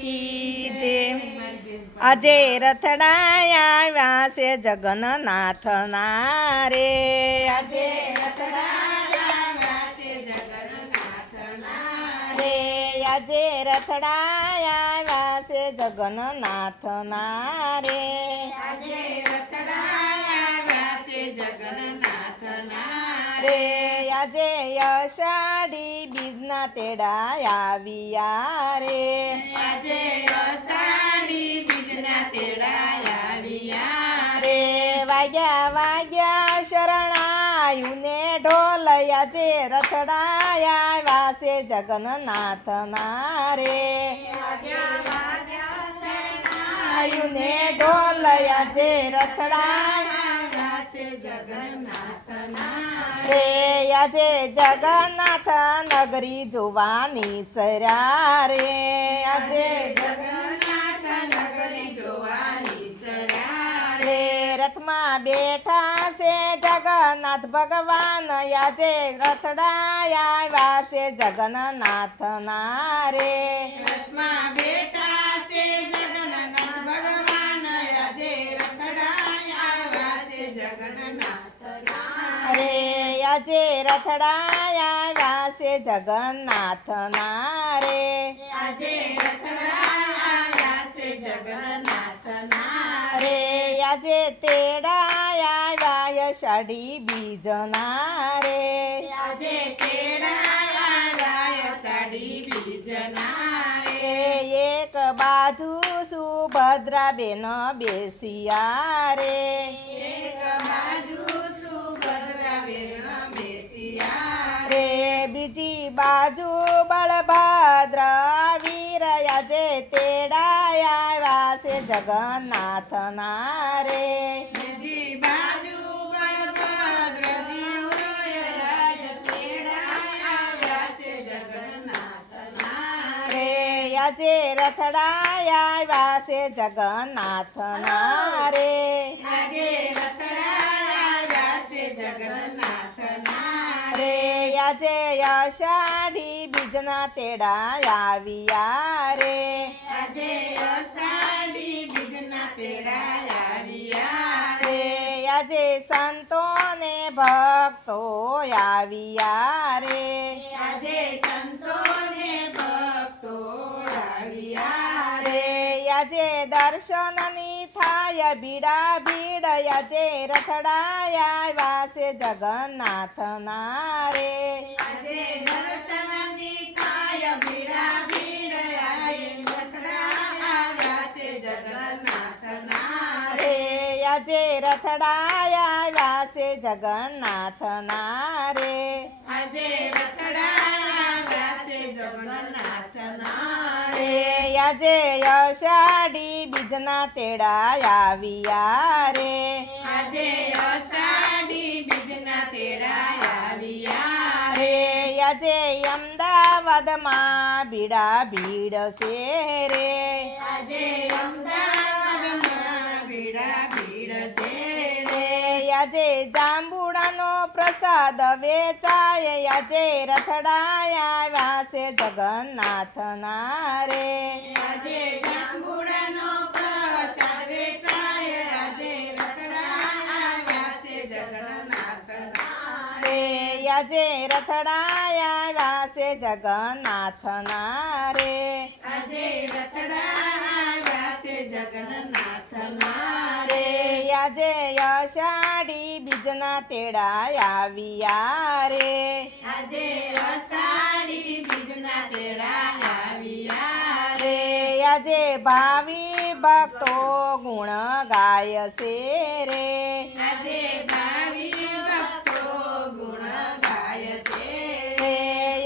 કી જે આજે રથડાયા આવ્યા છે જગન્નાથના રે આજે આજે રથડાયા આવ્યા છે જગન્નાથના રે રે આજે અષાઢી બીજના તેડા આવ્યા રે આજે અષાઢી બીજના તેડા આવ્યા રે વાગ્યા વાગ્યા શરણાયું ને ઢોલ આજે રથડાયા આવ્યા છે જગન્નાથના રે આયુ ને ઢોલ આજે રથડાયા છે જગન્નાથના રે આજે જગન્નાથ નગરી જોવાની સર્યા રે આજે જગન્નાથ નગરી જોવાની સર્યા રે રથમાં બેઠા છે જગન્નાથ ભગવાન આજે રથડાયા આવ્યા છે જગન્નાથના રે રથમાં બેઠા છે જગન્નાથ ભગવાન આજે રખડાયા આવ્યા છે જગન્નાથના રે આજે રથડાયા આવ્યા છે જગન્નાથના રે આજે રખડાયા આવ્યા છે જગન્નાથના રે આજે તેડાયા આવ્યા અષાઢી બીજના રે આજે તેડાયા આવ્યા અષાઢી બીજના રે એક બાજુ સુભદ્રા બેન બેસિયા રે એક બાજુ સુભદ્રાબેન બેસિયા રે બીજી બાજુ બળભદ્ર વીર આજે તેડાયા આવ્યા છે જગન્નાથના રે બીજી બાજુ બળભદ્રજી તેડાયા આવ્યા છે જગન્નાથના રે આજે રથડાયા આવ્યા છે જગન્નાથના રે આજે રખડાયા આવ્યા છે જગન્નાથના રે આજે અષાઢી બીજના તેડા આવ્યા રે આજે અષાઢી બીજના તેડા આવ્યા રે આજે સંતો ને ભક્તો આવ્યા રે આજે સંતો ને ભક્તો આવ્યા રે આજે દર્શનની થાય ભીડા ભીડ આજે રથડાયા આવ્યા છે જગન્નાથના રે આજે દર્શનની થાય ભીડા ભીડ આજે રખડાયા આવ્યા છે જગન્નાથના રે આજે રથડાયા આવ્યા છે જગન્નાથના રે આજે રખડાયા આવ્યા છે જગન્નાથના રે આજે અષાઢી બીજના તેડા આવ્યા રે આજે અષાઢી બીજના તેડા આવ્યા રે આજે અમદાવાદમાં ભીડા ભીડ છે રે આજે અમદાવાદમાં ભીડા ભીડ છે રે આજે જાંબુડાનો પ્રસાદ વેચાય આજે રથડાયા આવ્યા છે જગન્નાથના રે આજે જાંબુડાનો પ્રસાદ વેચાય આજે રખડાયા આવ્યા છે જગન્નાથના રે આજે રથડાયા આવ્યા છે જગન્નાથના રે આજે રખડાયા આવ્યા છે જગન્નાથના રે આજે અષાઢી બીજના તેડા આવ્યા રે આજે અષાઢી બીજના તેડા આવ્યા રે આજે ભાવિ ભક્તો ગુણ ગાય છે રે આજે ભાવિ ભક્તો ગુણ ગાય છે રે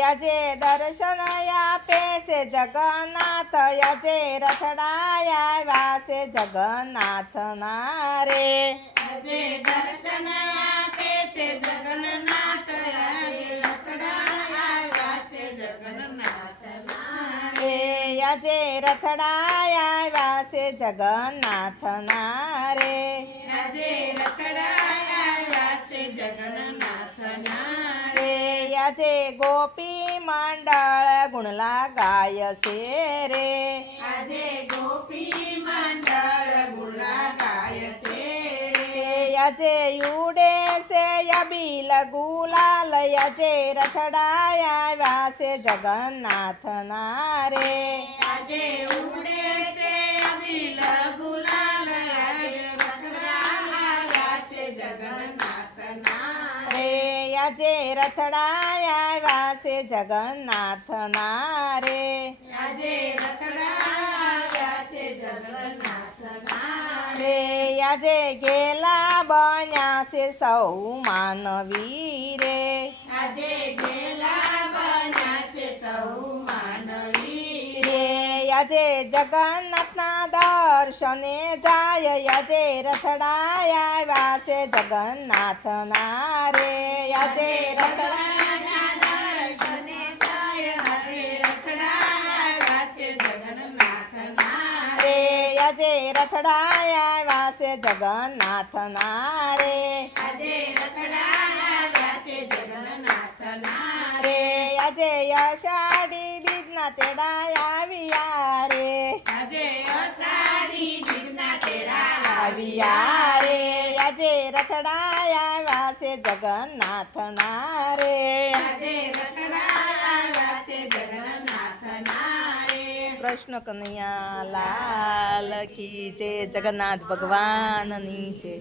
આજે દર્શન આપે છે જગન્નાથ આજે રથડાયા આવ્યા છે જગન્નાથના રે આજે દર્શન આપે છે જગન્નાથ આજે રખડાયા આવ્યા છે જગન્નાથના રે આજે રથડાયા આવ્યા છે જગન્નાથના રે આજે રખડાયા આવ્યા છે જગન્નાથના રે આજે ગોપી મંડળ ગુણલા ગાય છે રે આજે ગોપી મંડળ ગુણા ગાય છે આજે ઉડે છે અબીલ ગુલાલ આજે રથડાયા આવ્યા છે જગન્નાથના રે આજે ઉડે છે અબીલ ગુલાલ આજે રખડાયા છે જગન્નાથના રે આજે રથડાયા આવ્યા છે જગન્નાથના રે આજે રખડાયા છે જગન્નાથના રે આજે ગેલા બન્યા છે સૌ માનવી રે આજે ગેલા બન્યા છે સૌ માનવી રે આજે જગન્નાથના દર્શને જાય આજે રથડાયા આવ્યા છે જગન્નાથના રે આજે રથડાયા દર્શને જાય આજે રખડાયા છે જગન્નાથના રે આજે રથડાયા આવ્યા છે જગન્નાથના રે આજે રખડાયા છે જગન્નાથના રે આજે અષાઢી બીજના તેડા આવ્યા રે આજે અષાઢી બીજના તેડા આવ્યા રે આજે રથડાયા આવ્યા છે જગન્નાથના રે આજે રખડાયા છે જગન્નાથના રે કૃષ્ણ કનૈયા લાલ કી જય જગન્નાથ ભગવાનની જય